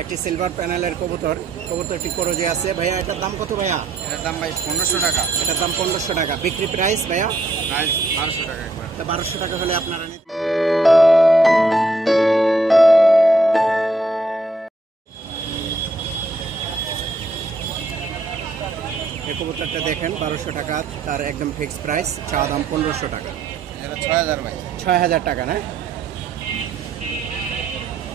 একটি সিলভার প্যানেলের কবুতর। কবুতরটি করজে আছে। ভাইয়া এটার দাম কত ভাইয়া? এটার দাম ভাই পনেরোশো টাকা। এটার দাম পনেরোশো টাকা। বিক্রি প্রাইস ভাইয়া? প্রাইস বারোশো টাকা একবার। তা বারোশো টাকা হলে আপনারা নিতে এই কবুতরটা দেখেন বারোশো টাকা। তার একদম ফিক্সড প্রাইস চা দাম পনেরোশো টাকা। এটা ছয় হাজার ভাই। ছয় হাজার টাকা না?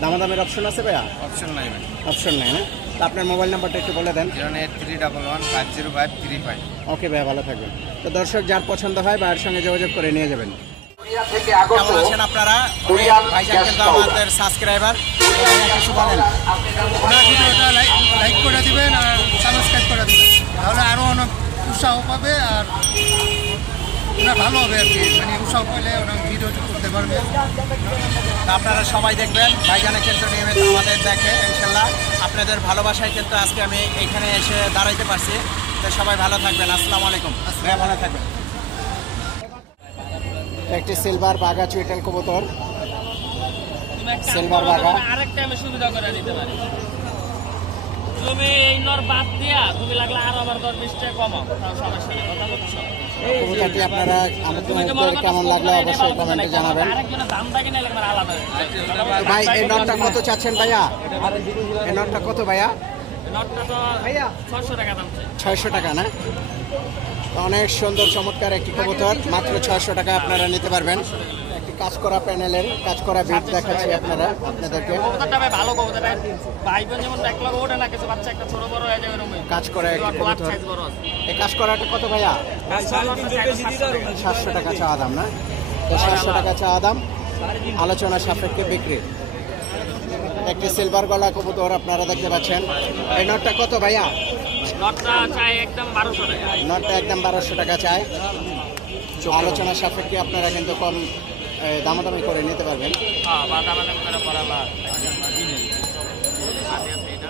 দামাদামের অপশন আছে ভাইয়া? অপশন নাই ভাই। অপশন নাই না? তা আপনার মোবাইল নাম্বারটা একটু বলে দেন। Zero eight three double one five zero five three five. Okay ভাইয়া ভালো থাকবেন। তো দর্শক যার পছন্দ হয় ভাইয়ের সঙ্গে যোগাযোগ করে নিয়ে যাবেন। কেমন আছেন আপনারা? ভাইজান কিন্তু। আমাদের সাবস্ক্রাইবার কিছু বলেন। ওনার ভিডিওটা লাইক লাইক করে দিবেন আর সাবস্ক্রাইব করে দিবেন। তাহলে আরও অনেক উৎসাহ পাবে আর ওনার ভালো হবে আর কি। মানে উৎসাহ পেলে ওনার ভিডিওটা করতে পারবে। আপনারা সবাই দেখবেন ভাইজানে কিন্তু নিয়মিত আমাদের দেখে ইনশাল্লাহ। আপনাদের ভালোবাসায় কিন্তু আজকে আমি এইখানে এসে দাঁড়াইতে পারছি। তো সবাই ভালো থাকবেন। আসসালামু আলাইকুম। ভাইয়া ভালো থাকবেন। একটি সিলভার বাগা চুইটেল কবুতর। সিলভার বাগা আরেকটা আমি সুবিধা করে দিতে পারি। তুমি এই নর বাদ দিয়া তুমি লাগলে আরও আবার দশ বিশ টাকা কমাও। তাও সমস্যা নেই কথা বলছো? কবুতরটি আপনারা আমাদের মনে কেমন লাগল অবশ্যই কমেন্টে জানাবেন। ভাই এই নটটা কত চাচ্ছেন ভাইয়া? এই নটটা কত ভাইয়া? ছয়শো টাকা না? অনেক সুন্দর চমৎকার একটি কবুতর মাত্র ছয়শো টাকা আপনারা নিতে পারবেন। কাজ করা প্যানেলের কাজ করা বিট দেখাচ্ছি আপনারা আপনাদেরকে। ভালো কবুতর ভাই। ভাই বোন যেমন এক লগে ওঠে না কিছু বাচ্চা একটা ছোট বড় হয়ে যাবে এরকমই কাজ করা একটি লাট কবুতর। সাইজ বড় আছে। এই কাজ করাটা কত ভাইয়া? সাতশো টাকা চা দাম না? সাতশো টাকা চা দাম আলোচনা সাপেক্ষে বিক্রি। একটি সিলভার গলা কবুতর আপনারা দেখতে পাচ্ছেন। এই নটটা কত ভাইয়া? নটটা চাই একদম বারোশো টাকা। নটটা একদম বারোশো টাকা চায় আলোচনা সাপেক্ষে আপনারা কিন্তু কম দামাদামি করে নিতে পারবেন।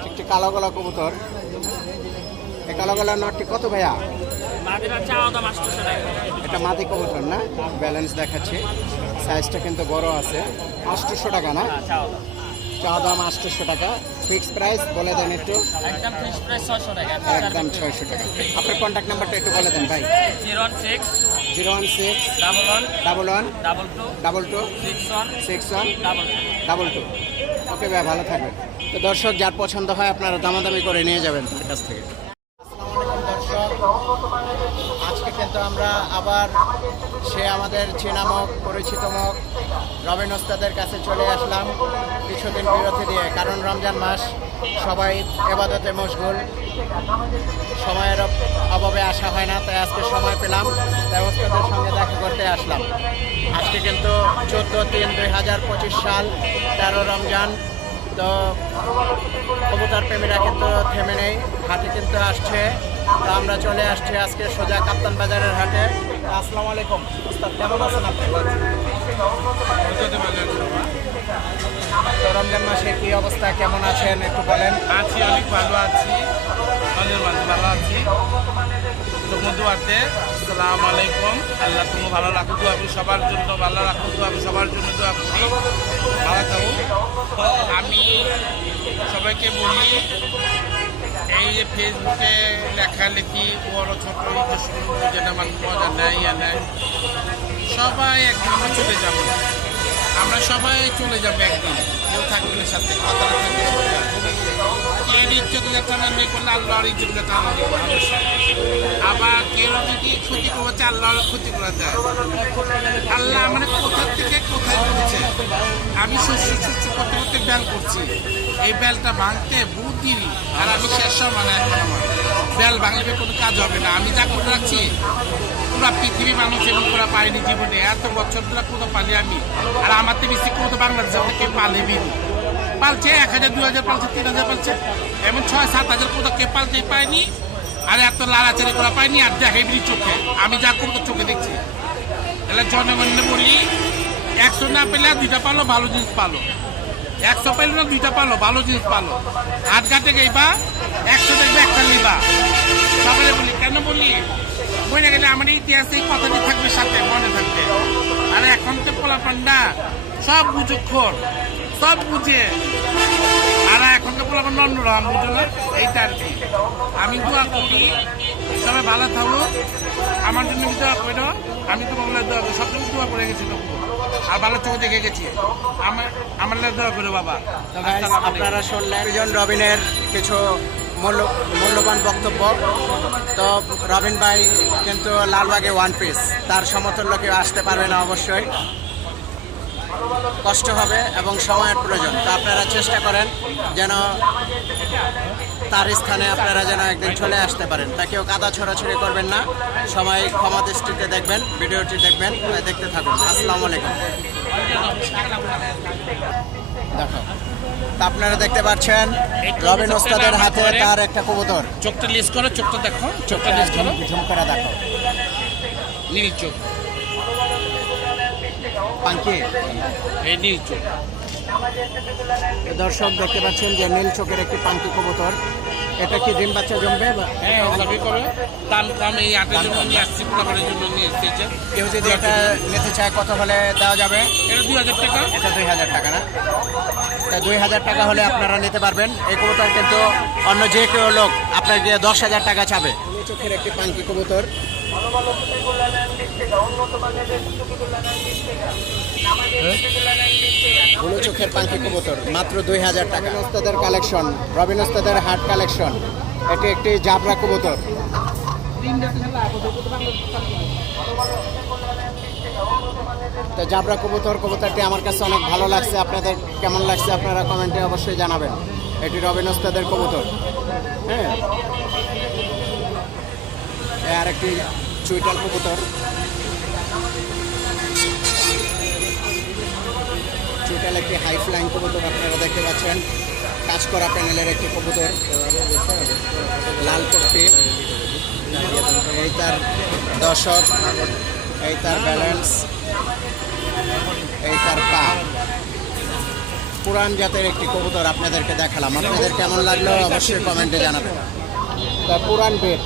একটি কালো গলা কবুতর। এই কালো গলার নটটি কত ভাইয়া? এটা মাদি কবুতর না? ব্যালেন্স দেখাচ্ছি। সাইজটা কিন্তু বড় আছে। আটশোশো টাকা না? চা দাম আটশোশো টাকা। ফিক্স প্রাইস বলে দেন একটু। একদম ছয়শো টাকা। একদম ছয়শো টাকা। আপনার কন্ট্যাক্ট নাম্বারটা একটু বলে দেন ভাই। Zero six zero one six double one double one double two double two six one six one double double two. Okay ভাই ভালো থাকবেন। তো দর্শক যার পছন্দ হয় আপনারা দামাদামি করে নিয়ে যাবেন। তার কাছ থেকে। আজকে কিন্তু আমরা আবার সে আমাদের চেনামক পরিচিতমক রবিন ওস্তাদের কাছে চলে আসলাম কিছুদিন বিরতি দিয়ে কারণ রমজান মাস। সবাই এবাদতে মশগুল। সময়ের অভাবে আসা হয় না, তাই আজকে সময় পেলাম, তাই ওস্তাদের সঙ্গে দেখা করতে আসলাম। আজকে কিন্তু চোদ্দ তিন দুই হাজার পঁচিশ সাল, তেরো রমজান। তো কবুতার প্রেমীরা কিন্তু থেমে নেই, হাটে কিন্তু আসছে। তো আমরা চলে আসছি আজকে সোজা কাপ্তান বাজারের হাটে। আসসালামু আলাইকুম কেমন আছেন আপনি? তো রমজান মাসে কি অবস্থা? কেমন আছেন? একটু বলেন। আছি, অনেক ভালো আছি। অনেক ভালো আছি। তোমার দুয়াতে সালাম আলাইকুম। আল্লাহ তুমি ভালো রাখো, দোয়া করি সবার জন্য, ভালো রাখো, দোয়া করি সবার জন্য, দোয়া করি। ভালো থাকো আমি সবাইকে বলি, এই যে ফেসবুকে লেখালেখি, বড় ছোট যেটা মানুষ মজা নেয় ইয়ে নেয়, সবাই আমরা চলে যাব। আমরা সবাই চলে যাব একদিন। কেউ থাকবে সাথে। কথা করলে আল্লাহর আবার কেউ যদি ক্ষতি করা যায় আল্লাহ থেকে কোথায় আমি শস্য শস্য করতে করতে বেল করছি। এই ব্যালটা ভাঙতে দেরি। আর আমি শেষ মানে এখন আমার। বেল ভাঙলে কোনো কাজ হবে না। আমি যা করে রাখছি পুরো পৃথিবী মানুষ এরকম করে পাইনি জীবনে। এত বছর ধরে পুরো পালি আমি। আর আমার তো বেশি কোনো বাংলাদেশে কেউ পালিবি পালছে এক হাজার দু হাজার, পালছে তিন হাজার, পালছে এমন ছয়, সাত হাজার কোথাও কে পালতে পায়নি আর এত লাড়াচাড়ি করা পায়নি আর দেখাইবি চোখে। আমি যা করব চোখে দেখছি। তাহলে জনগণকে বলি, একশো না পেলে দুইটা পালো, ভালো জিনিস পালো। একশো পেলে না দুইটা পালো, ভালো জিনিস পালো। হাত ঘাটে গেইবা একশো দেখবে একটা নিবা। সকালে বলি, কেন বলি? মনে গেলে আমার ইতিহাসে এই কথাটি থাকবে, সাথে মনে থাকবে। আর এখন তো পোলা পান্ডা, সব বুঝক্ষর সব বুঝে। আর এখনকার পোলা অন্যরকম বুঝো না, এইটা আর কি। আমি দোয়া করি, সবাই ভালো থাকো আমার জন্য দোয়া করো? আমি তো বাংলার দোয়া করি, সবসময় দোয়া করে গেছি তো আর ভালো চোখ দেখে গেছি। আমার আমার লাগে করো বাবা। আপনারা শুনলেন দুজন রবিনের কিছু মূল্য মূল্যবান বক্তব্য। তো রবিন ভাই কিন্তু লালবাগে ওয়ান পিস তার সমতুল্য কেউ আসতে পারবে না অবশ্যই। কষ্ট হবে এবং সময়ের প্রয়োজন। তো আপনারা চেষ্টা করেন যেন তার স্থানে আপনারা যেন একদিন চলে আসতে পারেন। তা কেউ কাদা ছড়াছড়ি করবেন না। সবাই ক্ষমা দৃষ্টিতে দেখবেন ভিডিওটি দেখবেন দেখতে থাকুন। আসসালামু আলাইকুম। দেখো তা আপনারা দেখতে পাচ্ছেন রবিন ওস্তাদের হাতে তার একটা কবুতর। চোখটা লিস করো চোখটা দেখো চোখটা চোখটা লিস করো। ঝুম- ঝুম করে দেখো। নীল চোখ। পাঙ্কি? এই নীল চোখ। দর্শক দেখতে পাচ্ছেন যে নীল চোখের একটি পান্তি কবুতর। এটা কি ডিম বাচ্চা জমবে বা- হ্যাঁ সবই করবে দাম কম এই আটের জন্য নিয়ে আসছি পোলাপানের জন্য নিয়ে এসেছে কেউ যদি এটা নিতে চায় কত হলে দেওয়া যাবে? এটা দুই হাজার টাকা। এটা দুই হাজার টাকা না? দুই হাজার টাকা হলে আপনারা নিতে পারবেন। এই কবুতর কিন্তু অন্য যে কেউ লোক আপনার গিয়ে দশ হাজার টাকা চাবে। চোখের একটি পাঙ্কি কবুতর হলু চোখের পাঙ্কি কবুতর মাত্র দুই হাজার টাকা। ওস্তাদের কালেকশন রবিন ওস্তাদের হাট কালেকশন। এটি একটি জাবরা কবুতর। তো জাবরা কবুতর, কবুতরটি আমার কাছে অনেক ভালো লাগছে। আপনাদের কেমন লাগছে আপনারা কমেন্টে অবশ্যই জানাবেন। এটি রবিন ওস্তাদের কবুতর। হ্যাঁ। আর একটি চুইটাল কবুতর। চুইটাল একটি হাই ফ্লাইং কবুতর আপনারা দেখতে পাচ্ছেন। কাজ করা প্যানেলের একটি কবুতর। লাল পট্টি। এই তার দশক এই তার ব্যালেন্স এই তার পা। পুরান জাতের একটি কবুতর আপনাদেরকে দেখালাম। আপনাদের কেমন লাগল অবশ্যই কমেন্টে জানাবেন। তা পুরান বিট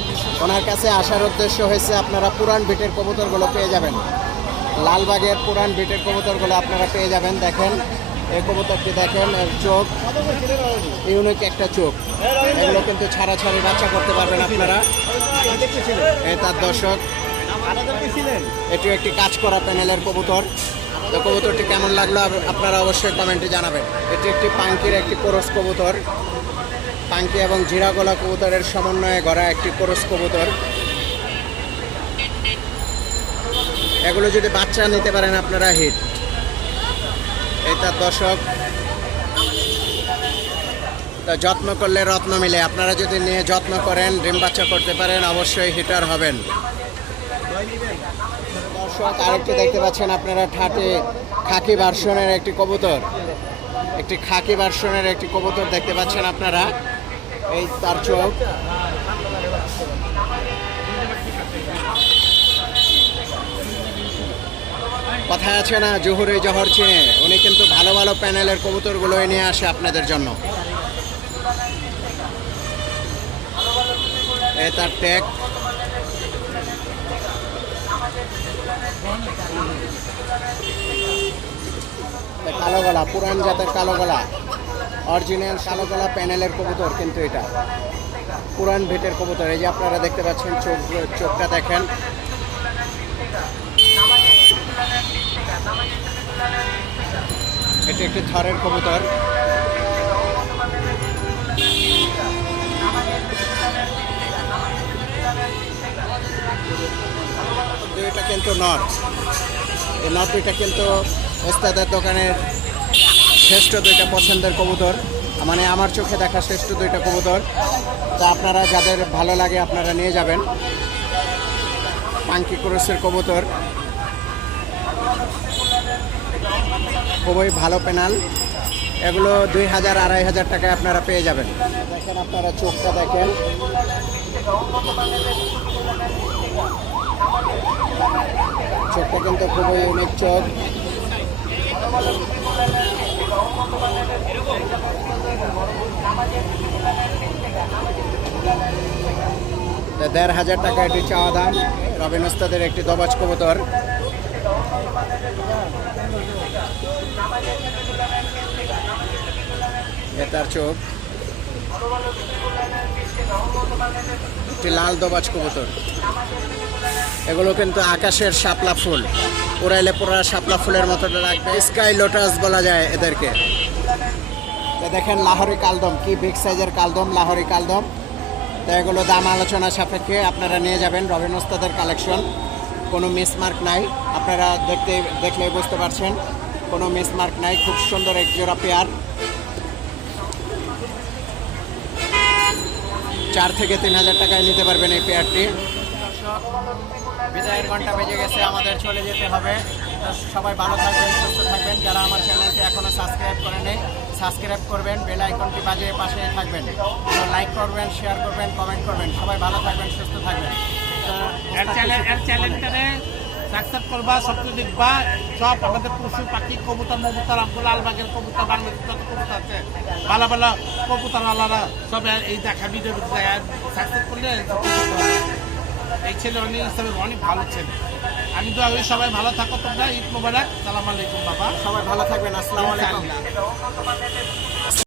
ওনার কাছে আসার উদ্দেশ্য হয়েছে আপনারা পুরান বিটের কবুতরগুলো পেয়ে যাবেন। লালবাগের পুরান বিটের কবুতরগুলো আপনারা পেয়ে যাবেন, দেখেন। এই কবুতরটি দেখেন, এর চোখ, ইউনিক একটা চোখ। এগুলো কিন্তু ছাড়াছাড়ি বাচ্চা করতে পারবেন আপনারা। এই তার দর্শক এটি একটি কাজ করা প্যানেলের কবুতর। তো কবুতরটি কেমন লাগল আপনারা অবশ্যই কমেন্টে জানাবেন। এটি একটি পাঙ্কির একটি কোরস কবুতর। পাঙ্কি এবং জিরাগোলা কবুতরের সমন্বয়ে গড়া একটি কোরস কবুতর। এগুলো যদি বাচ্চা নিতে পারেন আপনারা হিট। তার দর্শক। যত্ন করলে রত্ন মিলে। আপনারা যদি নিয়ে যত্ন করেন, ডিম বাচ্চা করতে পারেন, অবশ্যই হিটার হবেন। দর্শক, আরেকটি দেখতে পাচ্ছেন আপনারা ঠাটে খাকি ভার্সনের একটি কবুতর। একটি খাকি ভার্সনের একটি কবুতর দেখতে পাচ্ছেন আপনারা। এই তার চোখ। কথায় আছে না, জহুরে জহর চিনে উনি কিন্তু ভালো ভালো প্যানেলের কবুতরগুলো নিয়ে আসে আপনাদের জন্য। এ তার ট্যাগ কালো গলা, পুরান জাতের কালো গলা। অরিজিনাল কালো গলা প্যানেলের কবুতর কিন্তু এটা। পুরান ভেটের কবুতর। এই যে আপনারা দেখতে পাচ্ছেন, চোখ, চোখটা দেখেন। এটি একটি থরের কবুতর। দুইটা কিন্তু নট এই নট দুইটা কিন্তু ওস্তাদের দোকানের শ্রেষ্ঠ দুইটা পছন্দের কবুতর। মানে আমার চোখে দেখা শ্রেষ্ঠ দুইটা কবুতর। তা আপনারা যাদের ভালো লাগে আপনারা নিয়ে যাবেন। পাঙ্কি ক্রসের কবুতর। খুবই ভালো পেনাল। এগুলো দুই হাজার, আড়াই হাজার টাকায় আপনারা পেয়ে যাবেন। দেখেন আপনারা চোখটা দেখেন। চোখটা কিন্তু খুবই ইউনিক চোখ। দেড় হাজার টাকা এটি চাওয়া দাম। রবিন ওস্তাদের একটি দবাজ কবুতর। নেতার চোখ। একটি লাল দবাজ কবুতর। এগুলো কিন্তু আকাশের শাপলা ফুল। পোড়াইলে পোড়া শাপলা ফুলের মতো লাগবে। স্কাই লোটাস বলা যায় এদেরকে। দেখেন লাহোরি কালদম, কি বিগ সাইজের কালদম, লাহোরি কালদম। তো এগুলো দাম আলোচনা সাপেক্ষে আপনারা নিয়ে যাবেন রবিন ওস্তাদের কালেকশন কোনো মিসমার্ক নাই। আপনারা দেখতে দেখলেই বুঝতে পারছেন। কোনো মিসমার্ক নাই। খুব সুন্দর এক জোড়া পেয়ার চার থেকে তিন হাজার টাকায় নিতে পারবেন এই পেয়ারটি বিদায়ের ঘণ্টা বেজে গেছে, আমাদের চলে যেতে হবে। সবাই ভালো থাকবেন, সুস্থ থাকবেন। যারা আমার চ্যানেলকে এখনও সাবস্ক্রাইব করেনি সাবস্ক্রাইব করবেন বেল আইকনটি বাজিয়ে পাশে থাকবেন। লাইক করবেন শেয়ার করবেন কমেন্ট করবেন। সবাই ভালো থাকবেন, সুস্থ থাকবেন। চ্যানেলটারে সাকসেপ্ট করবা সবকিছু দেখবা সব আমাদের পশু পাখি কবুতর মবুতর আমগুলো লালবাগের কবুতর বাংলাদেশ যত কবুতর আছে ভালো ভালো কবুতর আলাদা সব এই দেখা ভিডিও সাকসেপ্ট করলে এই ছেলে অনেক হিসাবে অনেক ভালো ছেলে। আমি তো ওই সবাই ভালো থাকো তোমরা ঈদ মোবারক। সালাম আলাইকুম বাবা। সবাই ভালো থাকবেন আসসালামু আলাইকুম।